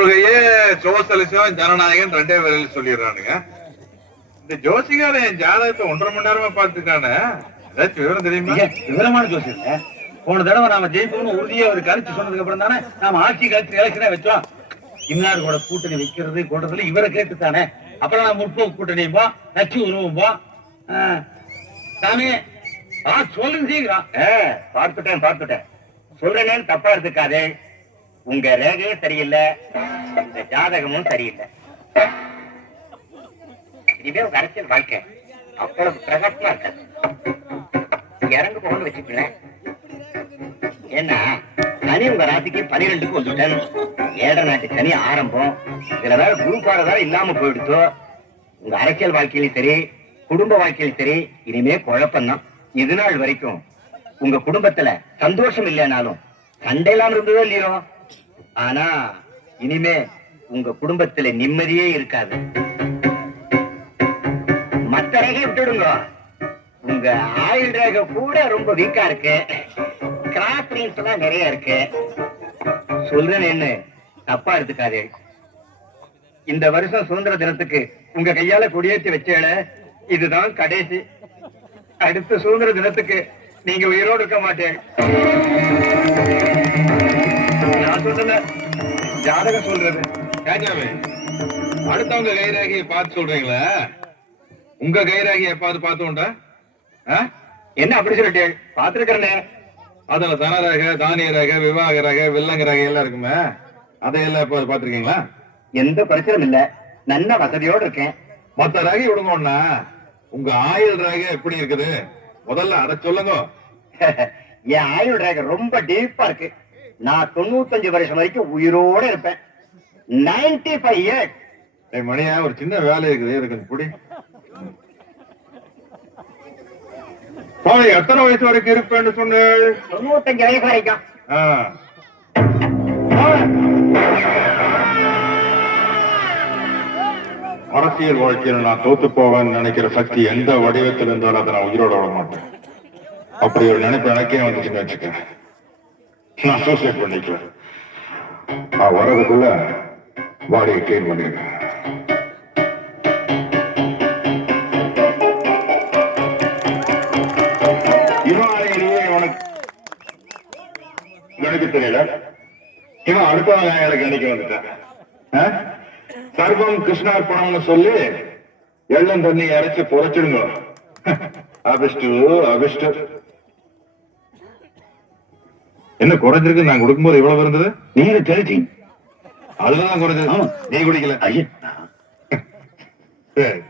கொள்கையே சோசலிசம் ஜனநாயகம் ரெண்டே வரையில் சொல்லிடுறானுங்க. இந்த ஜோசிகாரன் என் ஜாதகத்தை ஒன்றரை மணி நேரமா பார்த்துருக்கானே ஏதாச்சும் விவரம் தெரியுமா? விவரமான ஜோசியங்க போன தடவை நாம ஜெயிப்போம்னு உறுதியா ஒரு கருத்து சொன்னதுக்கு அப்புறம் தானே நாம ஆட்சி கருத்து எலெக்ஷனே வச்சோம். இன்னார் கூட கூட்டணி வைக்கிறது கொள்றதுல இவரை கேட்டு தானே அப்புறம் நான் முற்போக்கு கூட்டணி போம் நச்சு உருவம் போம் சாமி ஆ சொல்லுங்க சீக்கிரம். பார்த்துட்டேன் பார்த்துட்டேன். சொல்றேன்னு தப்பா எடுத்துக்காதே. உங்க ரேகையே சரியில்லை. இந்த ஜாதகமும் சரியில்லை. இதுவே உங்க அரசியல் வாழ்க்கை அவ்வளவு பிரகாசமா இருக்காது. இறங்கு போகணும்னு வச்சுக்கலேன் ஏன்னா சனி உங்க ராசிக்கு பனிரெண்டுக்கு வந்துட்டேன். ஏழரை நாட்டு சனி ஆரம்பம். இதுல வேற குரு பாடம் வேற இல்லாம போயிடுத்தோ உங்க அரசியல் வாழ்க்கையிலும் சரி குடும்ப வாழ்க்கையிலும் சரி இனிமே குழப்பம்தான். இது நாள் வரைக்கும் உங்க குடும்பத்துல சந்தோஷம் இல்லைனாலும் சண்டை இருந்ததோ இல்லையோ ஆனா இனிமே உங்க குடும்பத்துல நிம்மதியே இருக்காது. மத்த ரேகை விட்டுடுங்க. உங்க ஆயுள் ரேகை கூட ரொம்ப வீக்கா இருக்கு. கிராஸ் லைன்ஸ் எல்லாம் நிறைய இருக்கு. சொல்றேன் என்ன? தப்பா எடுத்துக்காது. இந்த வருஷம் சுதந்திர தினத்துக்கு உங்க கையால கொடியேற்றி வச்சேல இதுதான் கடைசி. அடுத்த சுதந்திர தினத்துக்கு நீங்க உயிரோடு இருக்க மாட்டேன். ஜாதகம் சொல்றது. ராஜாவே அடுத்தவங்க கைராகியை பார்த்து சொல்றீங்களே? உங்க கைராகியை எப்பாவது பார்த்து உண்டா? ஆ? என்ன அப்படி சொல்லிட்டேன் பாத்துருக்கிறேனே அதுல தனரக தானிய ரக விவாக ரக வில்லங்க ரக எல்லாம் இருக்குமே. அதையெல்லாம் எப்போது பார்த்திருக்கீங்களா? எந்த பிரச்சனையும் இல்ல. நல்ல வசதியோடு இருக்கேன். மொத்த ரகை விடுங்கண்ணா. உங்க ஆயுள் ரக எப்படி இருக்குது? முதல்ல அதை சொல்லுங்க. என் ஆயுள் ரேகை ரொம்ப டீப்பா இருக்கு. நான் தொண்ணூத்தஞ்சு வருஷம் வரைக்கும் உயிரோட இருப்பேன். 95 ஃபைவ் இயர்ஸ் மணியா ஒரு சின்ன வேலை இருக்குது. இருக்கு புடி. எத்தனை வயசு வரைக்கும் இருப்பேன்னு சொன்ன தொண்ணூத்தஞ்சு வயசு வரைக்கும். அரசியல் வாழ்க்கையில நான் தோத்து போவேன்னு நினைக்கிற சக்தி எந்த வடிவத்தில் இருந்தாலும் அதை நான் உயிரோட விட மாட்டேன். அப்படி ஒரு நினைப்பு எனக்கே வந்துச்சுன்னு வச்சுக்க நான் அசோசியேட் பண்ணிக்கிறேன் நான் வர்றதுக்குள்ள பாடியை கிளீன் பண்ணிடுறேன். எனக்கு தெரியல. இவன் அடுத்தவன் எனக்கு அன்னைக்கு வந்துட்டான். சர்வம் கிருஷ்ணார்பணம்னு சொல்லி எள்ளம் தண்ணி இறைச்சு புதைச்சிடுங்க. அபிஷ்டு அபிஷ்டு. என்ன குறைஞ்சிருக்கு? நான் கொடுக்கும்போது இவ்வளவு இருந்தது நீங்க தெரிஞ்சு அதுலதான் குறைஞ்சது. நீ குடிக்கல. ஐயா. சரி.